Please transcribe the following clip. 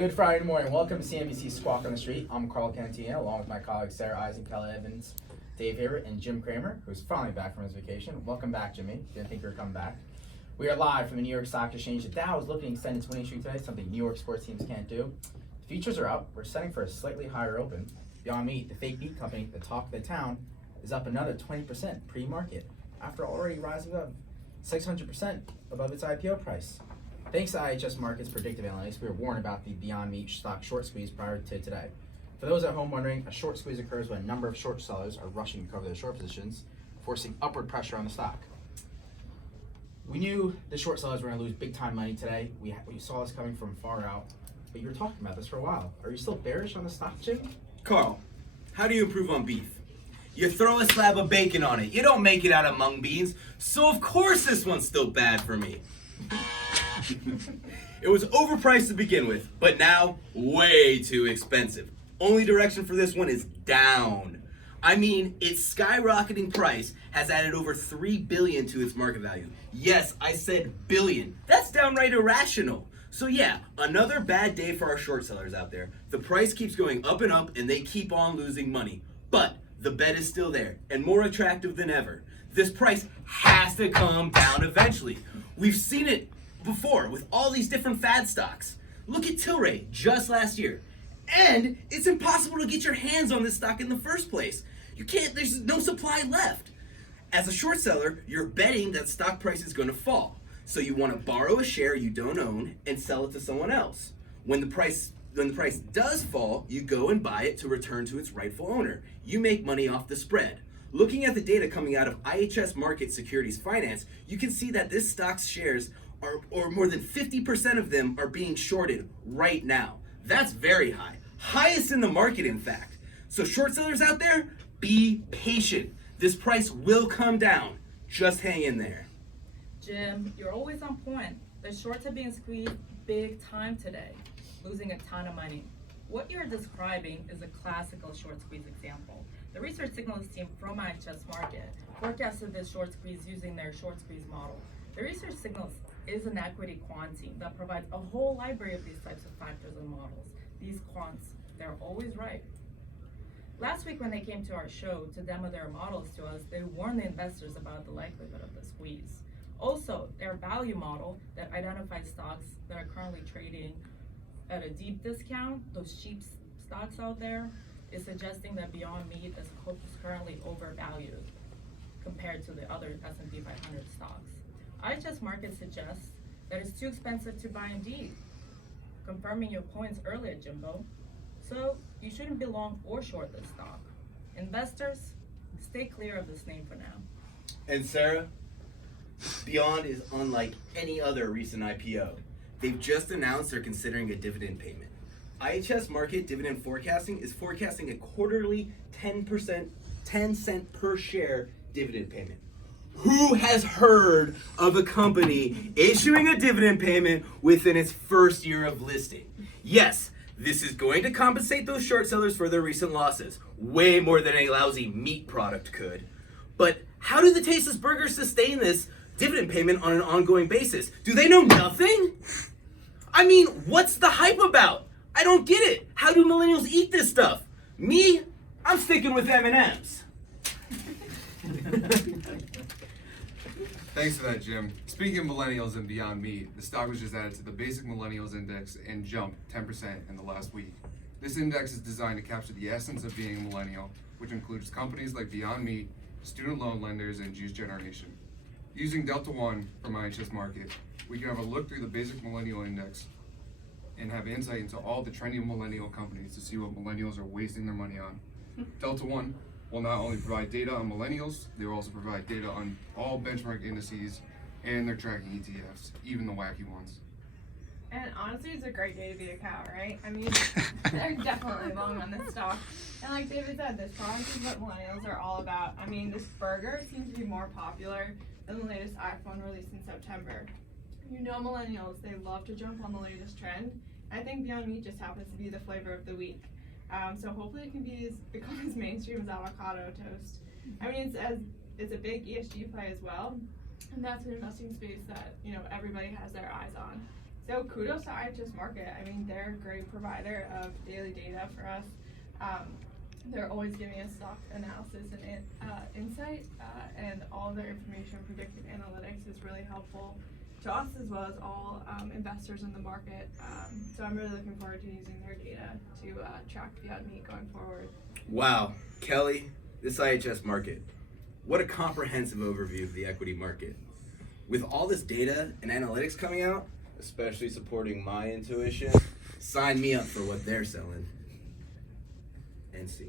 Good Friday morning. Welcome to CNBC Squawk on the Street. I'm Carl Cantina, along with my colleagues Sarah Eisen, Kelly Evans, Dave Hayward, and Jim Cramer, who's finally back from his vacation. Welcome back, Jimmy. Didn't think you were coming back. We are live from the New York Stock Exchange. The Dow is looking to extend its winning streak today, something New York sports teams can't do. The futures are up. We're setting for a slightly higher open. Beyond Meat, the fake meat company, the talk of the town, is up another 20% pre-market after already rising above 600% above its IPO price. Thanks to IHS Markit's predictive analytics, we were warned about the Beyond Meat stock short squeeze prior to today. For those at home wondering, a short squeeze occurs when a number of short sellers are rushing to cover their short positions, forcing upward pressure on the stock. We knew the short sellers were going to lose big time money today. We saw this coming from far out, but you were talking about this for a while. Are you still bearish on the stock, Jim? Carl, how do you improve on beef? You throw a slab of bacon on it. You don't make it out of mung beans. So of course this one's still bad for me. It was overpriced to begin with, but now way too expensive. Only direction for this one is down. I mean, its skyrocketing price has added over $3 billion to its market value. Yes, I said billion. That's downright irrational. So yeah, another bad day for our short sellers out there. The price keeps going up and up and they keep on losing money. But the bet is still there and more attractive than ever. This price has to come down eventually. We've seen it before with all these different fad stocks. Look at Tilray just last year. And it's impossible to get your hands on this stock in the first place. You can't, there's no supply left. As a short seller, you're betting that stock price is going to fall. So you want to borrow a share you don't own and sell it to someone else. When the price does fall, you go and buy it to return to its rightful owner. You make money off the spread. Looking at the data coming out of IHS Markit Securities Finance, you can see that this stock's shares or more than 50% of them are being shorted right now. That's very high. Highest in the market, in fact. So short sellers out there, be patient. This price will come down. Just hang in there. Jim, you're always on point. The shorts are being squeezed big time today, losing a ton of money. What you're describing is a classical short squeeze example. The research signals team from IHS Markit forecasted this short squeeze using their short squeeze model. The research signals is an equity quant team that provides a whole library of these types of factors and models. These quants, they're always right. Last week when they came to our show to demo their models to us, they warned the investors about the likelihood of the squeeze. Also, their value model that identifies stocks that are currently trading at a deep discount, those cheap stocks out there, is suggesting that Beyond Meat is currently overvalued compared to the other S&P 500 stocks. IHS Markit suggests that it's too expensive to buy indeed, confirming your points earlier, Jimbo. So you shouldn't be long or short this stock. Investors, stay clear of this name for now. And Sarah, Beyond is unlike any other recent IPO. They've just announced they're considering a dividend payment. IHS Markit Dividend Forecasting is forecasting a quarterly 10 cent per share dividend payment. Who has heard of a company issuing a dividend payment within its first year of listing? Yes, this is going to compensate those short sellers for their recent losses, way more than a lousy meat product could. But how do the tasteless burgers sustain this dividend payment on an ongoing basis? Do they know nothing? I mean, what's the hype about? I don't get it. How do millennials eat this stuff? Me, I'm sticking with M&Ms. Thanks for that, Jim. Speaking of millennials and Beyond Meat, the stock was just added to the basic millennials index and jumped 10% in the last week. This index is designed to capture the essence of being a millennial, which includes companies like Beyond Meat, student loan lenders, and Juice Generation. Using Delta One from IHS Markit, we can have a look through the basic millennial index and have insight into all the trendy millennial companies to see what millennials are wasting their money on. Delta One will not only provide data on millennials, they will also provide data on all benchmark indices and their tracking ETFs, even the wacky ones. And honestly, it's a great day to be a cow, right? I mean, they're definitely long on this stock. And like David said, this product is what millennials are all about. I mean, this burger seems to be more popular than the latest iPhone released in September. You know millennials, they love to jump on the latest trend. I think Beyond Meat just happens to be the flavor of the week. So hopefully it can become as mainstream as avocado toast. I mean, it's a big ESG play as well, and that's an investing space that everybody has their eyes on. So kudos to IHS Markit. I mean, they're a great provider of daily data for us. They're always giving us stock analysis and insight, and all their information, predictive analytics is really helpful to us as well as all investors in the market. So I'm really looking forward to using their data to track Beyond Meat going forward. Wow, Kelly, this IHS Markit, what a comprehensive overview of the equity market. With all this data and analytics coming out, especially supporting my intuition, sign me up for what they're selling. And see.